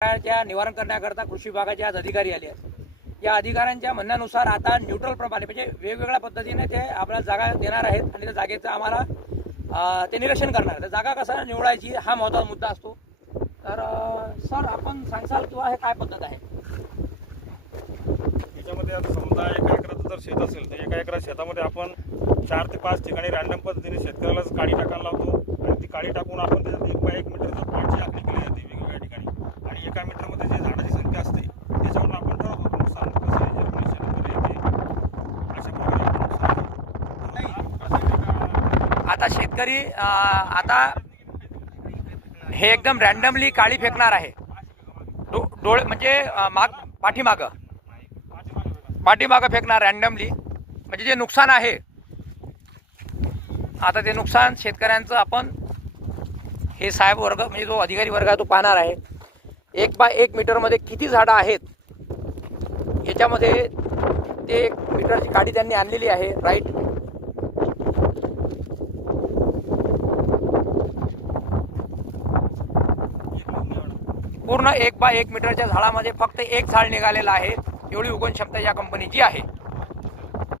त्या निवारण करण्याकरता कृषी विभागाचे आज अधिकारी आले आहेत। या अधिकाऱ्यांच्या म्हणण्यानुसार आता न्यूट्रल प्रमाणे म्हणजे वेगवेगळ्या पद्धतीने ते आपल्याला जागा देणार आहेत आणि त्या जागेचं आम्हाला ते निरीक्षण करणार आहे। जागा कसा निवडायची हा महत्त्वाचा मुद्दा असतो। तर सर आपण सांगाल किंवा हे काय पद्धत आहे? याच्यामध्ये आता समजा 1 एकराचं जर शेत असेल तर 1 एकरा शेतामध्ये आपण 4 ते 5 ठिकाणी रॅन्डम पद्धतीने शेतकऱ्याला काडी टाकायला लावतो आणि ती काडी टाकून आपण त्याच्यात 1 बाय 1 मीटरचं प्लॉटची आखणी केली जाते वेगवेगळ्या ठिकाणी आणि एका मीटरमध्ये जे झाडाची संख्या असते त्याच्यावरून आपण ठरवतो नुकसान कसं आहे जे शेतकरी येते अशा प्रकारे आता शेतकरी आता हे एकदम रॅन्डमली काळी फेकणार आहे। डोळे म्हणजे पाठीमागं फेकणार रॅन्डमली, म्हणजे जे नुकसान आहे आता ते नुकसान शेतकऱ्यांचं आपण हे साहेब वर्ग म्हणजे जो अधिकारी वर्ग आहे तो पाहणार आहे। 1 बाय 1 मीटरमध्ये किती झाडं आहेत याच्यामध्ये ते 1 मीटरची काडी त्यांनी आणलेली आहे। राईट, पूर्ण 1 बाय 1 मीटरच्या झाडामध्ये फक्त 1 झाड निघालेलं आहे। एवढी उगवण क्षमता या कंपनीची आहे।